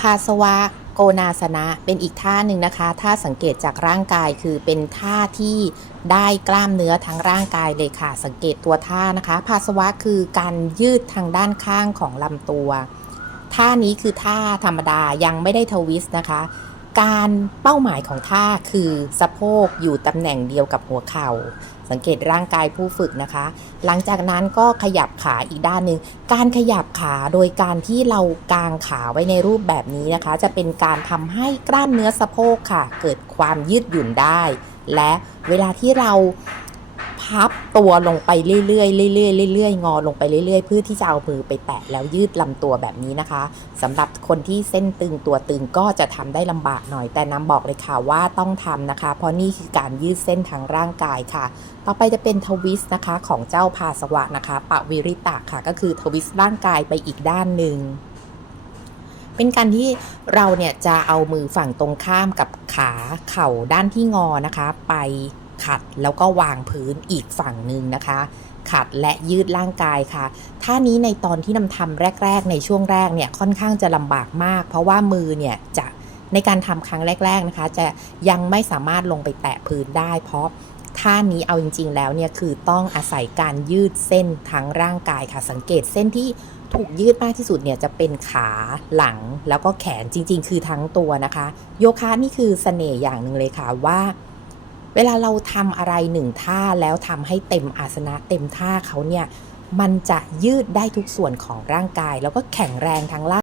ภาสวะโกนาสนะเป็นอีกท่าหนึ่งนะคะท่าสังเกตจากร่างกายคือเป็นท่าที่ได้กล้ามเนื้อทั้งร่างกายเลยค่ะ สังเกตตัวท่านะคะ ภาสวะคือการยืดทางด้านข้างของลำตัว ท่านี้คือท่าธรรมดายังไม่ได้ทวิสต์นะคะ การเป้าหมายของท่าคือสะโพกอยู่ตำแหน่งเดียวกับหัวเข่า สังเกตร่างกายผู้ฝึกนะคะ หลังจากนั้นก็ขยับขาอีกด้านหนึ่งการขยับขาโดยการที่เรากางขาไว้ในรูปแบบนี้นะคะ จะเป็นการทำให้กล้ามเนื้อสะโพกค่ะ เกิดความยืดหยุ่นได้ และเวลาที่เรา พับตัวลงไปเรื่อยๆเรื่อยๆเรื่อยๆงอลงไปเรื่อยๆ เพื่อที่จะเอามือไปแตะแล้วยืดลำตัวแบบนี้นะคะสำหรับคนที่เส้นตึงตัวตึงก็จะทำได้ลำบากหน่อย แต่น้ำบอกเลยค่ะว่าต้องทำนะคะ เพราะนี่คือการยืดเส้นทางร่างกายค่ะ ต่อไปจะเป็นทวิสต์นะคะของเจ้าพาสวะนะคะปะวิริตะค่ะ ก็คือทวิสต์ร่างกายไปอีกด้านหนึ่งเป็นการที่เราเนี่ยจะเอามือฝั่งตรงข้ามกับขาเข่าด้านที่งอนะคะ ไป ขัดแล้วก็วางพื้นอีกฝั่งหนึ่งนะคะ ขัดและยืดร่างกายค่ะ ท่านี้ในตอนที่นำทำแรก ๆ ในช่วงแรกเนี่ยค่อนข้างจะลำบากมาก เพราะว่ามือเนี่ยจะในการทำครั้งแรก ๆนะคะ จะยังไม่สามารถลงไปแตะพื้นได้ เพราะท่านี้เอาจริง ๆ แล้วเนี่ยคือต้องอาศัยการยืดเส้นทั้งร่างกายค่ะ สังเกตเส้นที่ถูกยืดมากที่สุดเนี่ยจะเป็นขาหลังแล้วก็แขนจริง ๆ คือทั้งตัวนะคะ โยคะนี่คือเสน่ห์อย่างหนึ่งเลยค่ะว่า เวลาเราทำอะไรหนึ่งท่าแล้วทำให้เต็มอาสนะเต็มท่าเขาเนี่ย มันจะยืดได้ทุกส่วนของร่างกาย แล้วก็แข็งแรงทั้งร่าง